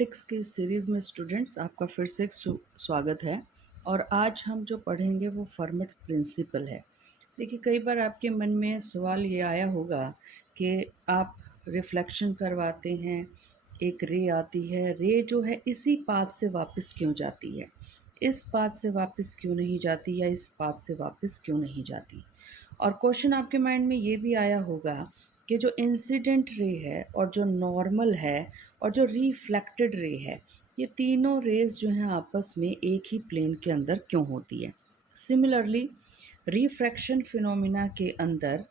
Optics की series में students आपका फिर से एक स्वागत है। और आज हम जो पढ़ेंगे वो फर्मेट्स प्रिंसिपल है। देखिए, कई बार आपके मन में सवाल ये आया होगा कि आप रिफ्लेक्शन करवाते हैं, एक रे आती है, रे जो है इसी पाथ से वापस क्यों जाती है, इस पाथ से वापस क्यों नहीं जाती, या इस पाथ से वापस क्यों नहीं जाती। और क्वेश्चन आपके माइंड में ये भी आया होगा कि जो इंसिडेंट रे है और जो नॉर्मल है और जो रिफ्लेक्टेड रे है, ये तीनों रेज जो हैं आपस में एक ही प्लेन के अंदर क्यों होती है। सिमिलरली रिफ्रैक्शन फिनोमिना के अंदर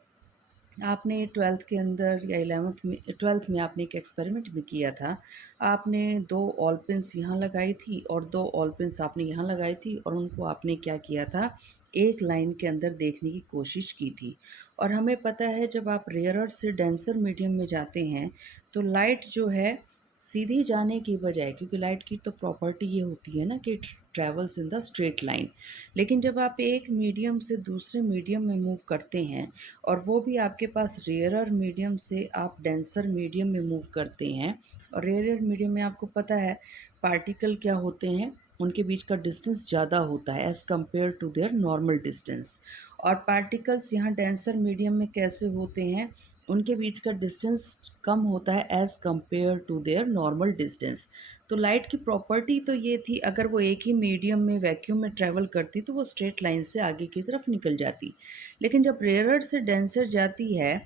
आपने ट्वेल्थ के अंदर या इलेवेंथ में, ट्वेल्थ में आपने एक एक्सपेरिमेंट भी किया था। आपने दो ऑल पिन्स यहाँ लगाई थी और दो ऑल पिन्स आपने यहाँ लगाई थी, और उनको आपने क्या किया था, एक लाइन के अंदर देखने की कोशिश की थी। और हमें पता है जब आप रेयरर से डेंसर मीडियम में जाते हैं तो लाइट जो है सीधी जाने की बजाय, क्योंकि लाइट की तो प्रॉपर्टी ये होती है ना कि travels in the straight line, लेकिन जब आप एक मीडियम से दूसरे मीडियम में मूव करते हैं और वो भी आपके पास रेयरर मीडियम से आप डेंसर मीडियम में मूव करते हैं, और रेयरर मीडियम में आपको पता है पार्टिकल क्या होते हैं, उनके बीच का डिस्टेंस ज़्यादा होता है as compared to their normal distance. और पार्टिकल्स यहाँ डेंसर मीडियम में कैसे होते हैं, उनके बीच का डिस्टेंस कम होता है as compared to their normal distance. तो लाइट की प्रॉपर्टी तो ये थी, अगर वो एक ही मीडियम में वैक्यूम में ट्रैवल करती तो वो स्ट्रेट लाइन से आगे की तरफ निकल जाती। लेकिन जब रेयरर से डेंसर जाती है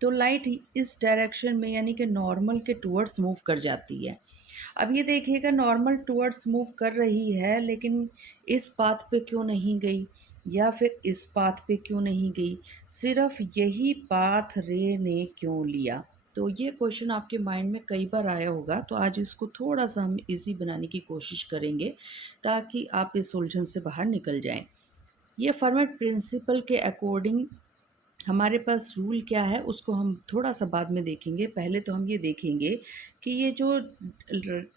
तो लाइट इस डायरेक्शन में यानी कि नॉर्मल के टूवर्ड्स मूव कर जाती है। अब ये देखिएगा, नॉर्मल टूवर्ड्स मूव कर रही है, लेकिन इस पाथ पे क्यों नहीं गई या फिर इस पाथ पे क्यों नहीं गई, सिर्फ यही पाथ रे ने क्यों लिया। तो ये क्वेश्चन आपके माइंड में कई बार आया होगा, तो आज इसको थोड़ा सा हम इजी बनाने की कोशिश करेंगे ताकि आप इस उलझन से बाहर निकल जाएं। ये फर्मेट प्रिंसिपल के अकॉर्डिंग हमारे पास रूल क्या है उसको हम थोड़ा सा बाद में देखेंगे। पहले तो हम ये देखेंगे कि ये जो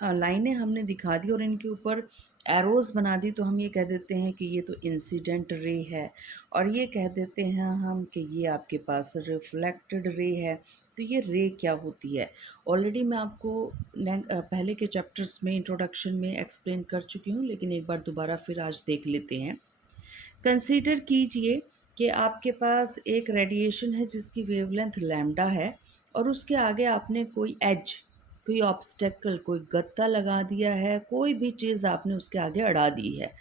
लाइनें हमने दिखा दी और इनके ऊपर एरोज़ बना दी, तो हम ये कह देते हैं कि ये तो इंसिडेंट रे है, और ये कह देते हैं हम कि ये आपके पास रिफ्लेक्टेड रे है। तो ये रे क्या होती है, ऑलरेडी मैं आपको पहले के चैप्टर्स में इंट्रोडक्शन में एक्सप्लेन कर चुकी हूँ, लेकिन एक बार दोबारा फिर आज देख लेते हैं। कंसीडर कीजिए कि आपके पास एक रेडिएशन है जिसकी वेवलेंथ लैम्डा है, और उसके आगे आपने कोई एज, कोई ऑब्स्टेकल, कोई गत्ता लगा दिया है, कोई भी चीज़ आपने उसके आगे अड़ा दी है।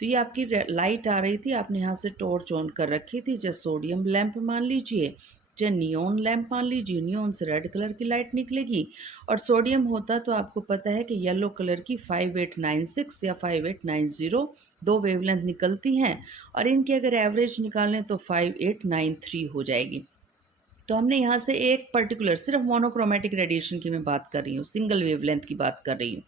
तो ये आपकी लाइट आ रही थी, आपने यहाँ से टॉर्च ऑन कर रखी थी, चाहे सोडियम लैंप मान लीजिए, चाहे नियॉन लैंप मान लीजिए, नियॉन से रेड कलर की लाइट निकलेगी, और सोडियम होता तो आपको पता है कि येलो कलर की 5896 या 5890 दो वेवलेंथ निकलती हैं, और इनकी अगर एवरेज निकालें तो 5893 हो जाएगी। तो हमने यहाँ से एक पर्टिकुलर, सिर्फ मोनोक्रोमेटिक रेडिएशन की मैं बात कर रही हूँ, सिंगल वेवलेंथ की बात कर रही हूँ।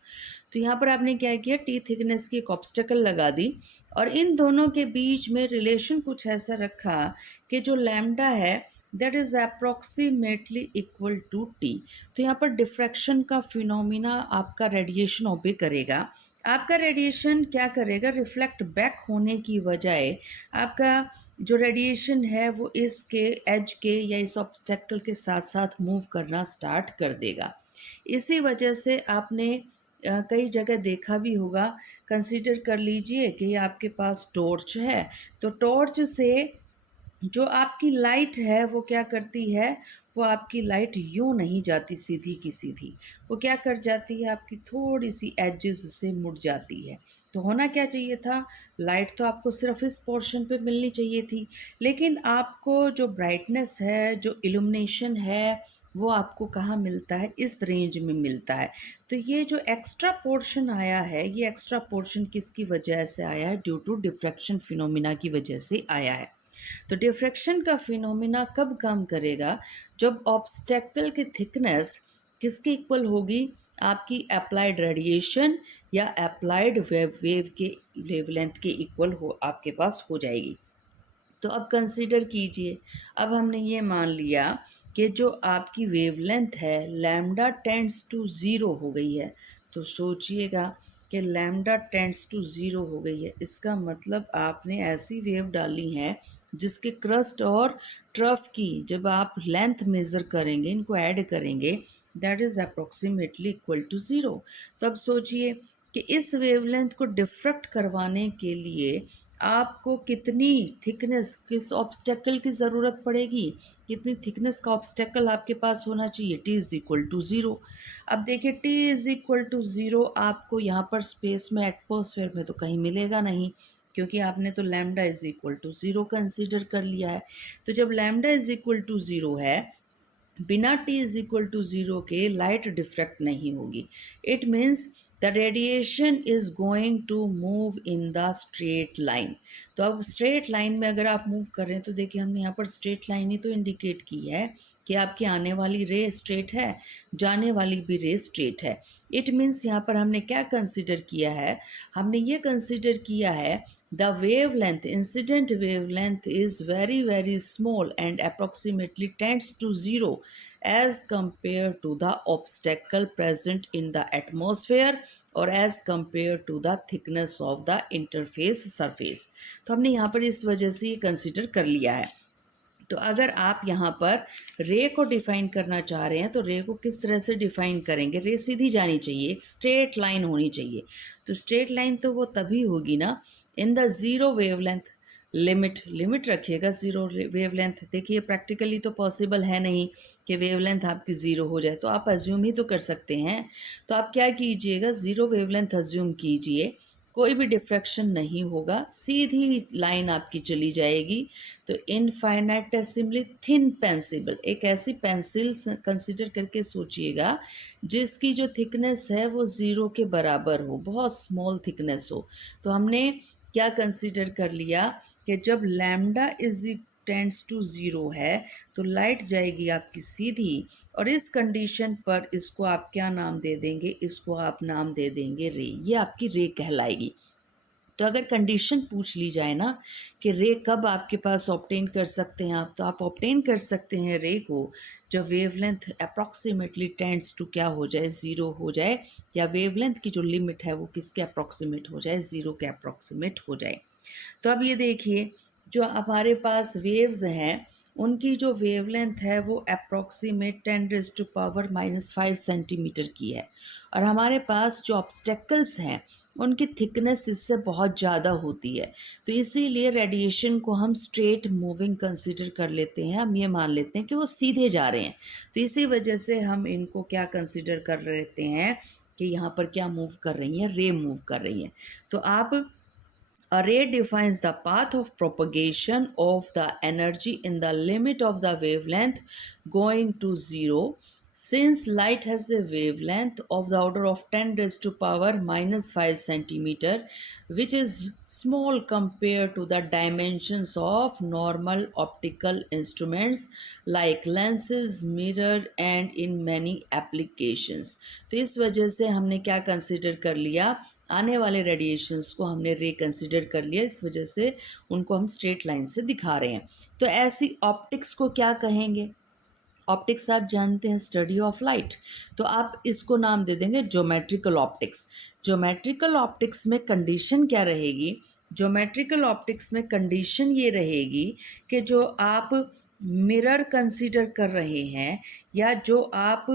तो यहाँ पर आपने क्या किया, टी थिकनेस की एक ऑब्स्टेकल लगा दी, और इन दोनों के बीच में रिलेशन कुछ ऐसा रखा कि जो लैम्डा है that is approximately equal to T. तो यहाँ पर डिफ्रैक्शन का फिनोमिना आपका रेडिएशन ओबे करेगा। आपका रेडिएशन क्या करेगा, रिफ्लेक्ट बैक होने की बजाय आपका जो रेडिएशन है वो इसके एज के या इस ऑब्स्टेकल के साथ साथ मूव करना स्टार्ट कर देगा। इसी वजह से आपने कई जगह देखा भी होगा। कंसीडर कर लीजिए कि आपके पास टॉर्च है, तो टॉर्च से जो आपकी लाइट है वो क्या करती है, वो आपकी लाइट यूँ नहीं जाती सीधी की सीधी, वो क्या कर जाती है, आपकी थोड़ी सी एजेस से मुड़ जाती है। तो होना क्या चाहिए था, लाइट तो आपको सिर्फ इस पोर्शन पे मिलनी चाहिए थी, लेकिन आपको जो ब्राइटनेस है, जो इल्यूमिनेशन है, वो आपको कहाँ मिलता है, इस रेंज में मिलता है। तो ये जो एक्स्ट्रा पोर्शन आया है, ये एक्स्ट्रा पोर्शन किसकी वजह से आया है, ड्यू टू डिफ्रैक्शन फिनोमिना की वजह से आया है। तो डिफ्रैक्शन का फिनोमिना कब काम करेगा, जब ऑब्स्टेकल की थिकनेस किसके इक्वल होगी, आपकी अप्लाइड रेडिएशन या अप्लाइड वेव के वेवलेंथ के इक्वल हो आपके पास हो जाएगी। तो अब कंसीडर कीजिए, अब हमने ये मान लिया कि जो आपकी वेवलेंथ है लैम्डा टेंड्स टू ज़ीरो हो गई है। तो सोचिएगा कि लैम्डा टेंड्स टू ज़ीरो हो गई है, इसका मतलब आपने ऐसी वेव डाली है जिसके क्रस्ट और ट्रफ की जब आप लेंथ मेज़र करेंगे, इनको ऐड करेंगे, that is approximately equal to zero. तो अब सोचिए कि इस वेवलेंथ को डिफ्रैक्ट करवाने के लिए आपको कितनी थिकनेस, किस ऑब्स्टेकल की ज़रूरत पड़ेगी, कितनी थिकनेस का ऑब्स्टेकल आपके पास होना चाहिए, T is equal to zero. अब देखिए T is equal to zero आपको यहाँ पर स्पेस में, एटमॉस्फेयर में तो कहीं मिलेगा नहीं, क्योंकि आपने तो lambda is equal to zero consider कर लिया है। तो जब lambda is equal to zero है, बिना T is equal to zero के लाइट डिफ्रैक्ट नहीं होगी। It means the radiation is going to move in the straight line. तो अब स्ट्रेट लाइन में अगर आप मूव कर रहे हैं तो देखिए हमने यहाँ पर स्ट्रेट लाइन ही तो इंडिकेट की है कि आपकी आने वाली रे स्ट्रेट है, जाने वाली भी रे स्ट्रेट है। इट मीन्स यहाँ पर हमने क्या कंसिडर किया है, हमने ये कंसिडर किया है the wavelength, incident wavelength is very very small and approximately tends to zero as compared to the obstacle present in the atmosphere और as compared to the thickness of the interface surface। तो हमने यहाँ पर इस वजह से ये consider कर लिया है। तो अगर आप यहाँ पर रे को डिफाइन करना चाह रहे हैं तो रे को किस तरह से डिफाइन करेंगे, रे सीधी जानी चाहिए, एक स्ट्रेट लाइन होनी चाहिए। तो स्ट्रेट लाइन तो वो तभी होगी ना in the zero wavelength limit रखिएगा ज़ीरो वेवलेंथ। देखिए प्रैक्टिकली तो पॉसिबल है नहीं कि वेवलेंथ आपकी ज़ीरो हो जाए, तो आप अज्यूम ही तो कर सकते हैं। तो आप क्या कीजिएगा, ज़ीरो वेवलेंथ अज्यूम कीजिए, कोई भी डिफ्रैक्शन नहीं होगा, सीधी लाइन आपकी चली जाएगी। तो इनफाइनेटेसिमली थिन पेंसिबल, एक ऐसी पेंसिल कंसिडर करके सोचिएगा जिसकी जो थिकनेस है वो ज़ीरो के बराबर हो, बहुत स्मॉल थिकनेस हो। तो हमने क्या कंसिडर कर लिया कि जब lambda is tends to zero है तो लाइट जाएगी आपकी सीधी, और इस कंडीशन पर इसको आप क्या नाम दे देंगे, इसको आप नाम दे देंगे रे, ये आपकी रे कहलाएगी। तो अगर कंडीशन पूछ ली जाए ना कि रे कब आपके पास ऑब्टेन कर सकते हैं आप, तो आप ऑब्टेन कर सकते हैं रे को जब वेवलेंथ अप्रॉक्सीमेटली टेंड्स टू क्या हो जाए, ज़ीरो हो जाए, या वेवलेंथ की जो लिमिट है वो किसके अप्रॉक्सीमेट हो जाए, ज़ीरो के अप्रॉक्सीमेट हो जाए। तो अब ये देखिए जो हमारे पास वेव्स हैं उनकी जो वेवलेंथ है वो अप्रॉक्सीमेट 10⁻⁻5 सेंटीमीटर की है, और हमारे पास जो ऑब्स्टेकल्स हैं उनकी थिकनेस इससे बहुत ज़्यादा होती है। तो इसीलिए रेडिएशन को हम स्ट्रेट मूविंग कंसिडर कर लेते हैं, हम ये मान लेते हैं कि वो सीधे जा रहे हैं। तो इसी वजह से हम इनको क्या कंसिडर कर लेते हैं कि यहाँ पर क्या मूव कर रही हैं, रे मूव कर रही हैं। तो आप a ray defines the path of propagation of the energy in the limit of the wavelength going to zero. Since light has a wavelength of the order of 10 raised to power minus 5 centimeter, which is small compared to the dimensions of normal optical instruments like lenses, mirror and in many applications. तो इस वजह से हमने क्या consider कर लिया, आने वाले रेडिएशंस को हमने रे कंसिडर कर लिया, इस वजह से उनको हम स्ट्रेट लाइन से दिखा रहे हैं। तो ऐसी ऑप्टिक्स को क्या कहेंगे, ऑप्टिक्स आप जानते हैं स्टडी ऑफ लाइट, तो आप इसको नाम दे देंगे ज्योमेट्रिकल ऑप्टिक्स। ज्योमेट्रिकल ऑप्टिक्स में कंडीशन क्या रहेगी, ज्योमेट्रिकल ऑप्टिक्स में कंडीशन ये रहेगी कि जो आप मिरर कंसीडर कर रहे हैं या जो आप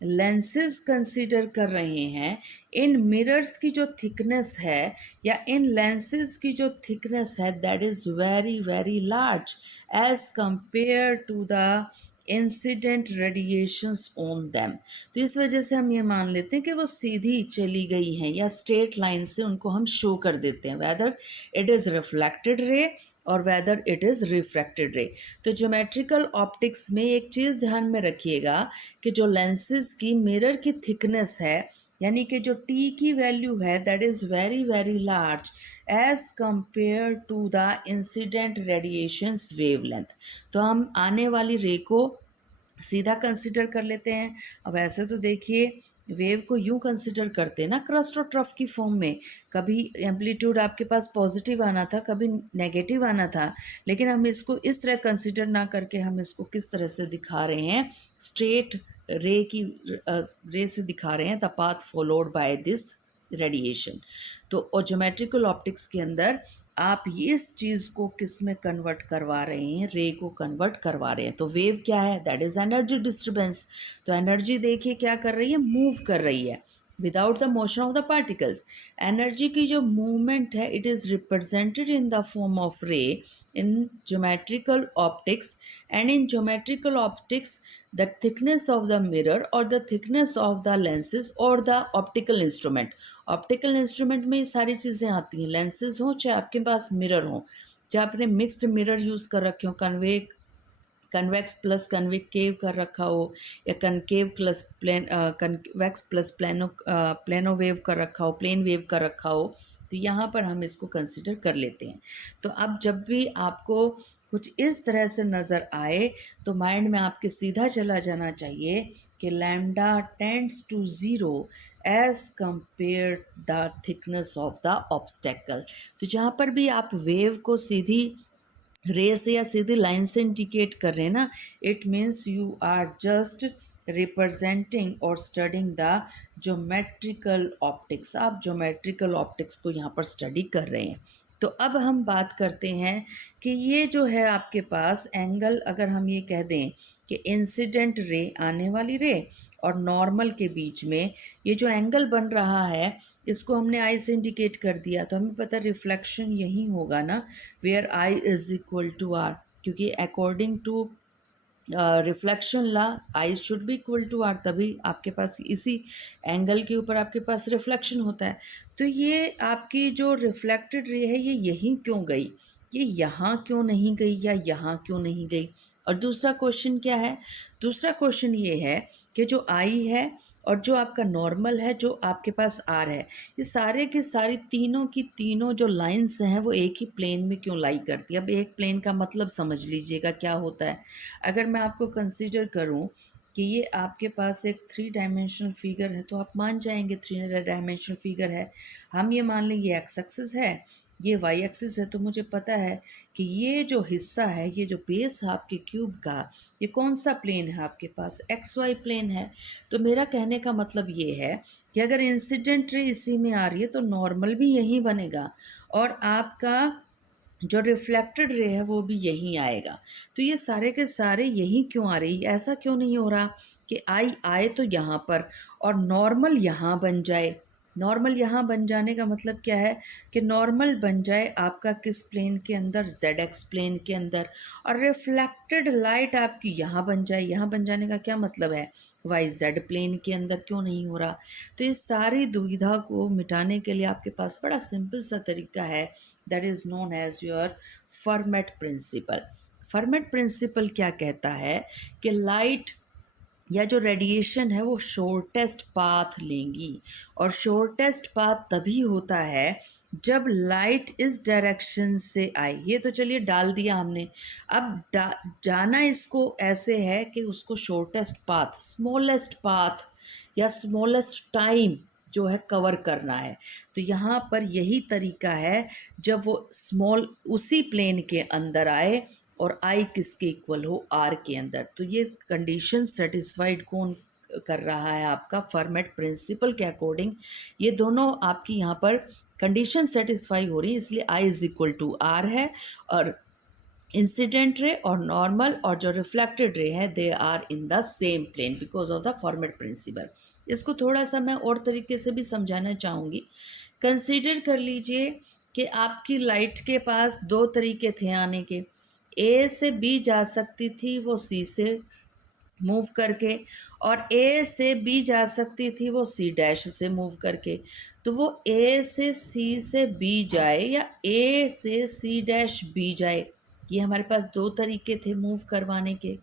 लेंसेज कंसीडर कर रहे हैं, इन मिरर्स की जो थिकनेस है या इन लेंसेज की जो थिकनेस है that is very very large as compare to the incident radiations on them. तो इस वजह से हम ये मान लेते हैं कि वो सीधी चली गई हैं या स्ट्रेट लाइन से उनको हम शो कर देते हैं, whether it is reflected ray और वेदर इट इज़ रिफ्रैक्टेड रे। तो ज्योमेट्रिकल ऑप्टिक्स में एक चीज़ ध्यान में रखिएगा कि जो लेंसेज की मिरर की थिकनेस है, यानी कि जो टी की वैल्यू है that is very very large as compare to the incident radiations wavelength. तो हम आने वाली रे को सीधा कंसिडर कर लेते हैं। अब ऐसे तो देखिए वेव को यूं कंसिडर करते हैं ना क्रस्ट और ट्रफ की फॉर्म में, कभी एम्पलीट्यूड आपके पास पॉजिटिव आना था, कभी नेगेटिव आना था, लेकिन हम इसको इस तरह कंसिडर ना करके हम इसको किस तरह से दिखा रहे हैं, स्ट्रेट रे की रे से दिखा रहे हैं, the path followed by this radiation. तो और ज्योमेट्रिकल ऑप्टिक्स के अंदर आप इस चीज़ को किस में कन्वर्ट करवा रहे हैं, रे को कन्वर्ट करवा रहे हैं। तो वेव क्या है, दैट इज़ एनर्जी डिस्टर्बेंस। तो एनर्जी देखिए क्या कर रही है, मूव कर रही है without the motion of the particles. Energy की जो मूवमेंट है it is represented in the form of ray in geometrical optics, and in geometrical optics the thickness of the mirror और the thickness of the lenses और the optical instrument. Optical instrument में ये सारी चीज़ें आती हैं, lenses हों चाहे आपके पास मिरर हो, चाहे आपने मिक्स्ड मिरर यूज़ कर रखे हो, कन्वेक्स प्लस कन्वेकेव कर रखा हो, या concave plus convex plus plano wave कर रखा हो, प्लेन वेव कर रखा हो, तो यहाँ पर हम इसको कंसिडर कर लेते हैं। तो अब जब भी आपको कुछ इस तरह से नज़र आए तो माइंड में आपके सीधा चला जाना चाहिए कि lambda tends to zero as compare the thickness of the obstacle. तो जहाँ पर भी आप वेव को सीधी रे से या सीधी लाइन से इंडिकेट कर रहे हैं ना, it means you are just representing और स्टडिंग द ज्योमेट्रिकल ऑप्टिक्स। आप ज्योमेट्रिकल ऑप्टिक्स को यहाँ पर स्टडी कर रहे हैं। तो अब हम बात करते हैं कि ये जो है आपके पास एंगल, अगर हम ये कह दें कि इंसिडेंट रे, आने वाली रे, और नॉर्मल के बीच में ये जो एंगल बन रहा है इसको हमने आई से इंडिकेट कर दिया, तो हमें पता रिफ्लेक्शन यही होगा ना, where I is equal to R, क्योंकि according to reflection law I should be equal to R, तभी आपके पास इसी एंगल के ऊपर आपके पास रिफ्लेक्शन होता है। तो ये आपकी जो रिफ्लेक्टेड रे है ये यहीं क्यों गई, ये यहाँ क्यों नहीं गई या यहाँ क्यों नहीं गई। और दूसरा क्वेश्चन क्या है, दूसरा क्वेश्चन ये है कि जो आई है और जो आपका नॉर्मल है, जो आपके पास आर है, ये सारे के सारी तीनों की तीनों जो लाइंस हैं वो एक ही प्लेन में क्यों लाई करती है। अब एक प्लेन का मतलब समझ लीजिएगा क्या होता है। अगर मैं आपको कंसीडर करूं कि ये आपके पास एक 3 डायमेंशनल फिगर है तो आप मान जाएंगे 3 डायमेंशनल फिगर है। हम ये मान लें ये एक्स एक्सिस है, ये वाई एक्सिस है, तो मुझे पता है कि ये जो हिस्सा है, ये जो बेस है आपके क्यूब का, ये कौन सा प्लेन है आपके पास, एक्स वाई प्लेन है। तो मेरा कहने का मतलब ये है कि अगर इंसिडेंट रे इसी में आ रही है तो नॉर्मल भी यहीं बनेगा और आपका जो रिफ्लेक्टेड रे है वो भी यहीं आएगा। तो ये सारे के सारे यहीं क्यों आ रही, ऐसा क्यों नहीं हो रहा कि आई आए तो यहाँ पर और नॉर्मल यहाँ बन जाए। नॉर्मल यहाँ बन जाने का मतलब क्या है कि नॉर्मल बन जाए आपका किस प्लेन के अंदर, जेड एक्स प्लेन के अंदर, और रिफ्लेक्टेड लाइट आपकी यहाँ बन जाए। यहाँ बन जाने का क्या मतलब है, वाई जेड प्लेन के अंदर क्यों नहीं हो रहा। तो इस सारी दुविधा को मिटाने के लिए आपके पास बड़ा सिंपल सा तरीका है, that is known as your Fermat principle. Fermat principle क्या कहता है कि लाइट या जो रेडिएशन है वो शॉर्टेस्ट पाथ लेंगी, और शॉर्टेस्ट पाथ तभी होता है जब लाइट इस डायरेक्शन से आए। ये तो चलिए डाल दिया हमने, अब जाना इसको ऐसे है कि उसको शॉर्टेस्ट पाथ, स्मॉलेस्ट पाथ या स्मॉलेस्ट टाइम जो है कवर करना है। तो यहाँ पर यही तरीका है, जब वो स्मॉल उसी प्लेन के अंदर आए और आई किसके इक्वल हो, आर के अंदर। तो ये कंडीशन सेटिस्फाइड कौन कर रहा है, आपका फर्मेट प्रिंसिपल के अकॉर्डिंग ये दोनों आपकी यहाँ पर कंडीशन सेटिस्फाई हो रही है, इसलिए आई इज इक्वल टू आर है, और इंसिडेंट रे और नॉर्मल और जो रिफ्लेक्टेड रे है they are in the same plane because of the Fermat principle. इसको थोड़ा सा मैं और तरीके से भी समझाना चाहूँगी। कंसीडर कर लीजिए कि आपकी लाइट के पास दो तरीके थे आने के, ए से बी जा सकती थी वो सी से मूव करके, और ए से बी जा सकती थी वो सी डैश से मूव करके। तो वो ए से सी से बी जाए या ए से सी डैश बी जाए, ये हमारे पास दो तरीके थे मूव करवाने के।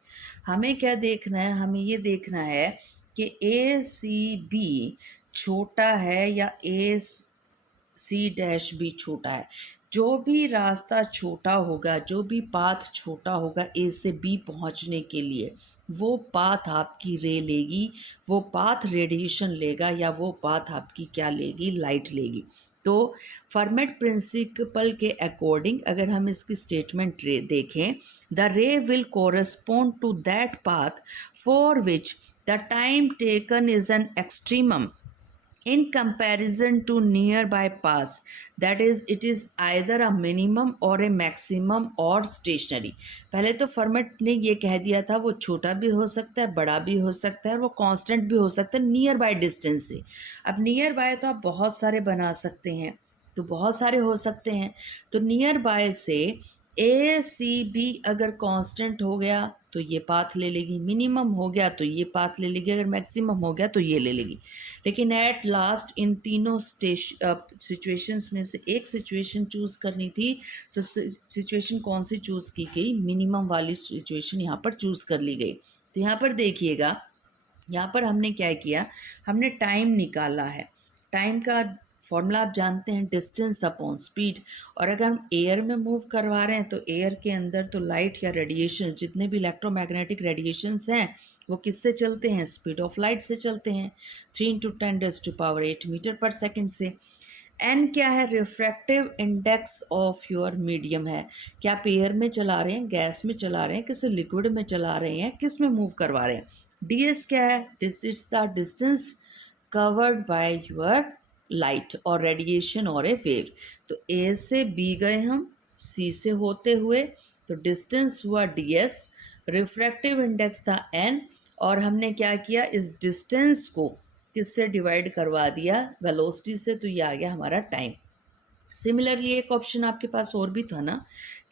हमें क्या देखना है, हमें ये देखना है कि ए सी बी छोटा है या ए सी डैश भी छोटा है। जो भी रास्ता छोटा होगा, जो भी पाथ छोटा होगा ए से बी पहुंचने के लिए, वो पाथ आपकी रे लेगी, वो पाथ रेडिएशन लेगा, या वो पाथ आपकी क्या लेगी, लाइट लेगी। तो फर्मेट प्रिंसिपल के अकॉर्डिंग अगर हम इसकी स्टेटमेंट रे देखें, the ray will correspond to that path for which the time taken is an extremum in comparison to nearby pass, that is it is either a minimum or a maximum or stationary। पहले तो format ने ये कह दिया था वो छोटा भी हो सकता है, बड़ा भी हो सकता है, और वो कांस्टेंट भी हो सकता है नियर बाय डिस्टेंस से। अब नियर बाय तो आप बहुत सारे बना सकते हैं, तो बहुत सारे हो सकते हैं। तो नियर बाय से ए सी बी अगर कांस्टेंट हो गया तो ये पाथ ले लेगी, मिनिमम हो गया तो ये पाथ ले लेगी, अगर मैक्सिमम हो गया तो ये ले लेगी। लेकिन एट लास्ट इन तीनों सिचुएशंस में से एक सिचुएशन चूज़ करनी थी, तो सिचुएशन कौन सी चूज़ की गई? मिनिमम वाली सिचुएशन यहाँ पर चूज़ कर ली गई। तो यहाँ पर देखिएगा, यहाँ पर हमने क्या किया, हमने टाइम निकाला है। टाइम का फॉर्मूला आप जानते हैं, डिस्टेंस अपॉन स्पीड। और अगर हम एयर में मूव करवा रहे हैं तो एयर के अंदर तो लाइट या रेडिएशन, जितने भी इलेक्ट्रोमैग्नेटिक रेडिएशंस हैं वो किससे चलते हैं? स्पीड ऑफ लाइट से चलते हैं, 3 × 10⁸ मीटर पर सेकेंड से। एन क्या है? Refractive index of your medium है। क्या आप एयर में चला रहे हैं, गैस में चला रहे हैं, किसी लिक्विड में चला रहे हैं, किस में मूव करवा रहे हैं? डी एस क्या है? This is the distance covered by your light और रेडिएशन और ए वेव। तो ए से बी गए हम, सी से होते हुए, तो डिस्टेंस हुआ डी एस, रिफ्रैक्टिव इंडेक्स था एन, और हमने क्या किया, इस डिस्टेंस को किससे डिवाइड करवा दिया? वेलोसिटी से, तो ये आ गया हमारा टाइम। सिमिलरली एक ऑप्शन आपके पास और भी था ना,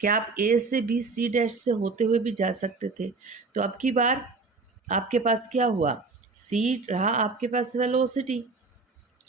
कि आप ए से बी सी डैश से होते हुए भी जा सकते थे। तो अब की बार आपके पास क्या हुआ? सी रहा आपके पास वेलोसिटी,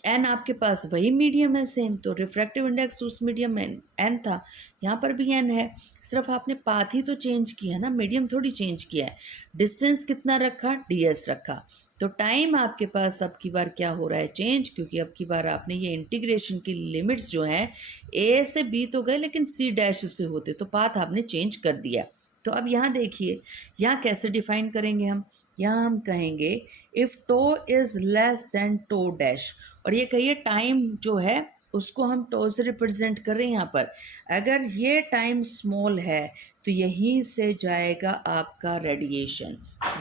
एन आपके पास वही मीडियम है सेम, तो रिफ्रैक्टिव इंडेक्स उस मीडियम में एन था, यहाँ पर भी एन है, सिर्फ आपने पाथ ही तो चेंज किया ना, मीडियम थोड़ी चेंज किया है। डिस्टेंस कितना रखा? डी एस रखा। तो टाइम आपके पास अब की बार क्या हो रहा है? चेंज, क्योंकि अब की बार आपने ये इंटीग्रेशन की लिमिट्स जो हैं, ए से बी तो गए लेकिन सी डैश से होते, तो पाथ आपने चेंज कर दिया। तो अब यहाँ देखिए, यहाँ कैसे डिफाइन करेंगे हम? यहाँ हम कहेंगे if tau is less than tau dash, और ये कहिए टाइम जो है उसको हम टो से रिप्रेजेंट कर रहे हैं यहाँ पर। अगर ये टाइम स्मॉल है तो यहीं से जाएगा आपका radiation.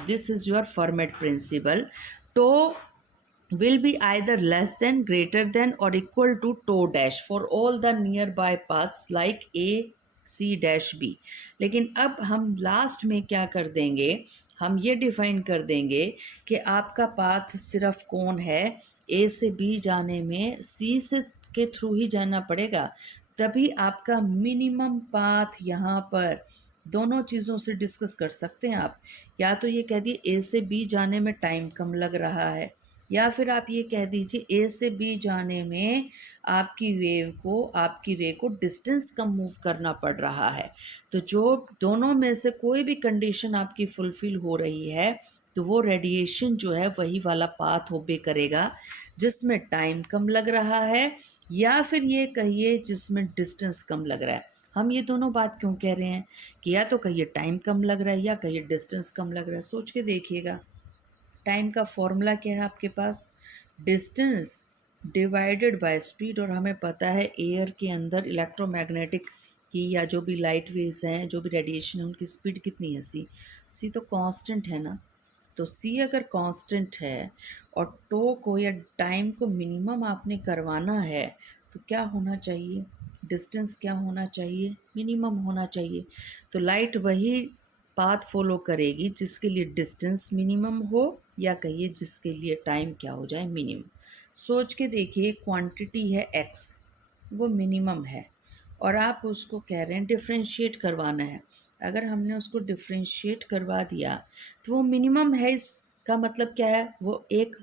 This is your Fermat principle. Tau will be either less than, greater than or equal to tau dash for all the nearby paths like A, C dash B। लेकिन अब हम last में क्या कर देंगे? हम ये डिफाइन कर देंगे कि आपका पाथ सिर्फ कौन है? ए से बी जाने में सी से के थ्रू ही जाना पड़ेगा, तभी आपका मिनिमम पाथ यहाँ पर दोनों चीज़ों से डिस्कस कर सकते हैं आप। या तो ये कह दिए ए से बी जाने में टाइम कम लग रहा है, या फिर आप ये कह दीजिए ए से बी जाने में आपकी वेव को, आपकी रे को डिस्टेंस कम मूव करना पड़ रहा है। तो जो दोनों में से कोई भी कंडीशन आपकी फुलफ़िल हो रही है तो वो रेडिएशन जो है वही वाला पाथ ओबे करेगा जिसमें टाइम कम लग रहा है, या फिर ये कहिए जिसमें डिस्टेंस कम लग रहा है। हम ये दोनों बात क्यों कह रहे हैं कि या तो कहिए टाइम कम लग रहा है या कहिए डिस्टेंस कम लग रहा है? सोच के देखिएगा। टाइम का फॉर्मूला क्या है आपके पास? डिस्टेंस डिवाइडेड बाय स्पीड, और हमें पता है एयर के अंदर इलेक्ट्रोमैग्नेटिक की या जो भी लाइट वेव्स हैं, जो भी रेडिएशन है, उनकी स्पीड कितनी है? सी। सी तो कांस्टेंट है ना। तो सी अगर कांस्टेंट है और टो को या टाइम को मिनिमम आपने करवाना है तो क्या होना चाहिए? डिस्टेंस क्या होना चाहिए? मिनिमम होना चाहिए। तो लाइट वही पाथ फॉलो करेगी जिसके लिए डिस्टेंस मिनिमम हो, या कहिए जिसके लिए टाइम क्या हो जाए? मिनिमम। सोच के देखिए, क्वांटिटी है एक्स, वो मिनिमम है, और आप उसको कह रहे हैं डिफ्रेंशिएट करवाना है। अगर हमने उसको डिफ्रेंशिएट करवा दिया तो वो मिनिमम है, इसका मतलब क्या है? वो एक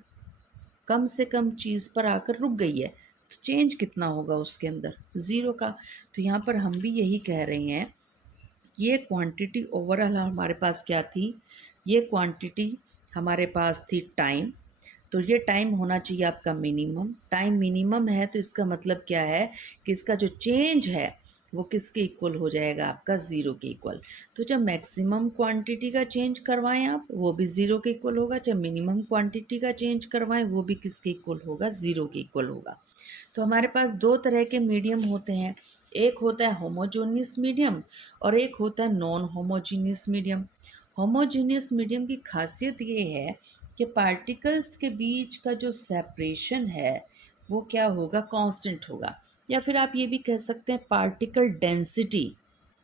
कम से कम चीज़ पर आकर रुक गई है, तो चेंज कितना होगा उसके अंदर? ज़ीरो का। तो यहाँ पर हम भी यही कह रहे हैं, ये क्वांटिटी ओवरऑल हमारे पास क्या थी? ये क्वांटिटी हमारे पास थी टाइम, तो ये टाइम होना चाहिए आपका मिनिमम। टाइम मिनिमम है तो इसका मतलब क्या है कि इसका जो चेंज है वो किसके इक्वल हो जाएगा? आपका ज़ीरो के इक्वल। तो जब मैक्सिमम क्वांटिटी का चेंज करवाएं आप, वो भी ज़ीरो के इक्वल होगा। जब मिनिमम क्वांटिटी का चेंज करवाएं वो भी किसके इक्वल होगा? ज़ीरो के इक्वल होगा। तो हमारे पास दो तरह के मीडियम होते हैं, एक होता है होमोजेनियस मीडियम और एक होता है non homogeneous medium. Homogeneous medium की खासियत ये है कि पार्टिकल्स के बीच का जो सेपरेशन है वो क्या होगा, कांस्टेंट होगा। या फिर आप ये भी कह सकते हैं पार्टिकल डेंसिटी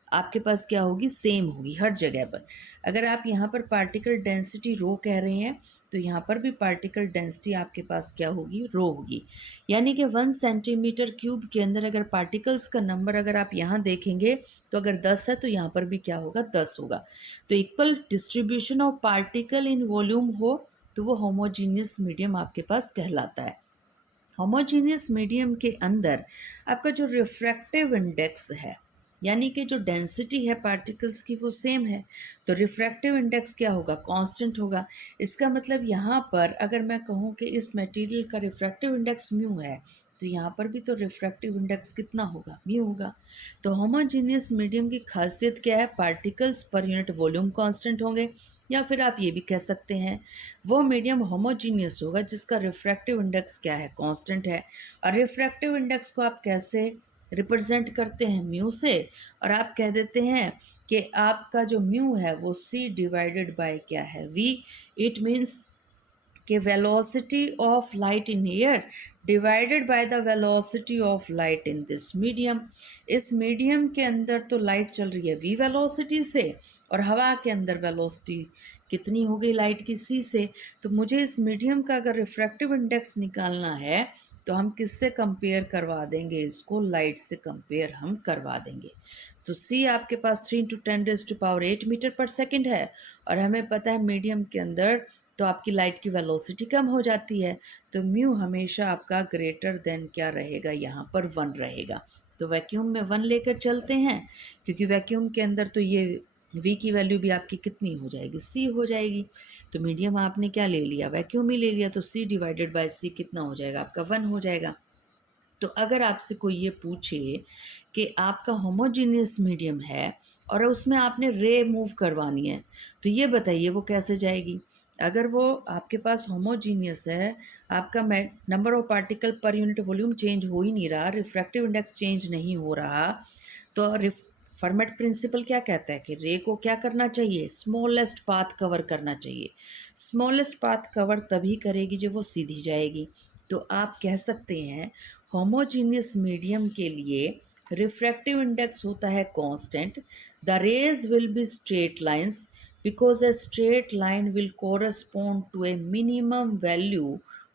आपके पास क्या होगी, सेम होगी हर जगह पर। अगर आप यहाँ पर पार्टिकल डेंसिटी रो कह रहे हैं तो यहाँ पर भी पार्टिकल डेंसिटी आपके पास क्या होगी, रो होगी। यानी कि 1 सेंटीमीटर क्यूब के अंदर अगर पार्टिकल्स का नंबर अगर आप यहाँ देखेंगे तो अगर 10 है तो यहाँ पर भी क्या होगा, 10 होगा। तो equal distribution of particle in volume हो तो वो होमोजीनियस मीडियम आपके पास कहलाता है। होमोजीनियस मीडियम के अंदर आपका जो रिफ्रैक्टिव इंडेक्स है, यानी कि जो डेंसिटी है पार्टिकल्स की वो सेम है, तो रिफ्रैक्टिव इंडेक्स क्या होगा, कांस्टेंट होगा। इसका मतलब यहाँ पर अगर मैं कहूँ कि इस मटेरियल का रिफ्रैक्टिव इंडेक्स म्यू है तो यहाँ पर भी तो रिफ्रैक्टिव इंडेक्स कितना होगा, म्यू होगा। तो होमोजीनियस मीडियम की खासियत क्या है, particles per unit volume constant होंगे, या फिर आप ये भी कह सकते हैं वो मीडियम होमोजीनियस होगा जिसका रिफ्रैक्टिव इंडेक्स क्या है, कांस्टेंट है। और रिफ्रैक्टिव इंडेक्स को आप कैसे रिप्रेजेंट करते हैं, म्यू से। और आप कह देते हैं कि आपका जो म्यू है वो c डिवाइडेड बाय क्या है, v। इट मीन्स कि velocity of light in air divided by the velocity of light in this medium. इस मीडियम के अंदर तो लाइट चल रही है v वेलोसिटी से और हवा के अंदर वेलोसिटी कितनी हो गई लाइट की, c से। तो मुझे इस मीडियम का अगर रिफ्रैक्टिव इंडेक्स निकालना है तो हम किससे कंपेयर करवा देंगे, इसको लाइट से कंपेयर हम करवा देंगे। तो c आपके पास 3 × 10⁸ मीटर पर सेकेंड है और हमें पता है मीडियम के अंदर तो आपकी लाइट की वेलोसिटी कम हो जाती है, तो म्यू हमेशा आपका ग्रेटर देन क्या रहेगा, यहाँ पर 1 रहेगा। तो वैक्यूम में 1 लेकर चलते हैं क्योंकि वैक्यूम के अंदर तो ये v की वैल्यू भी आपकी कितनी हो जाएगी, c हो जाएगी। तो मीडियम आपने क्या ले लिया, वैक्यूम ही ले लिया, तो c डिवाइडेड बाय c कितना हो जाएगा, आपका 1 हो जाएगा। तो अगर आपसे कोई ये पूछे कि आपका होमोजीनियस मीडियम है और उसमें आपने रे मूव करवानी है तो ये बताइए वो कैसे जाएगी। अगर वो आपके पास होमोजीनियस है, आपका number of particle per unit volume change हो ही नहीं रहा, रिफ्रैक्टिव इंडेक्स चेंज नहीं हो रहा, तो फर्मेट प्रिंसिपल क्या कहता है कि रे को क्या करना चाहिए, स्मॉलेस्ट पाथ कवर करना चाहिए। स्मॉलेस्ट पाथ कवर तभी करेगी जब वो सीधी जाएगी। तो आप कह सकते हैं होमोजीनियस मीडियम के लिए रिफ्रैक्टिव इंडेक्स होता है constant, the rays will be straight lines because a straight line will correspond to a minimum value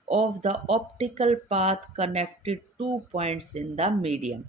of the optical path connected to points in the medium।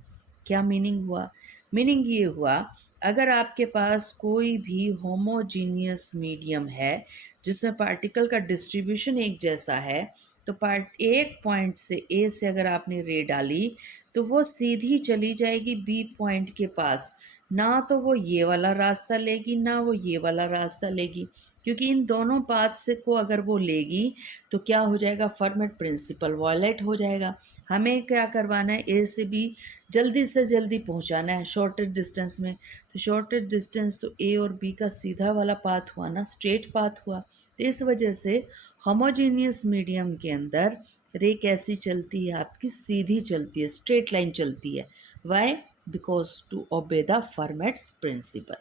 क्या meaning हुआ, meaning ये हुआ अगर आपके पास कोई भी होमोजीनियस मीडियम है जिसमें पार्टिकल का डिस्ट्रीब्यूशन एक जैसा है, तो पार्ट एक पॉइंट से ए से अगर आपने रे डाली तो वो सीधी चली जाएगी बी पॉइंट के पास, ना तो वो ये वाला रास्ता लेगी ना वो ये वाला रास्ता लेगी, क्योंकि इन दोनों पाथ से को अगर वो लेगी तो क्या हो जाएगा, फर्मेट प्रिंसिपल वॉयलेट हो जाएगा। हमें क्या करवाना है, ए से बी जल्दी से जल्दी पहुंचाना है शॉर्टेस्ट डिस्टेंस में। तो शॉर्टेस्ट डिस्टेंस तो ए और बी का सीधा वाला पाथ हुआ ना, स्ट्रेट पाथ हुआ। तो इस वजह से होमोजीनियस मीडियम के अंदर रे कैसी चलती है, आपकी सीधी चलती है, स्ट्रेट लाइन चलती है। Why, because to obey the Fermat's principle।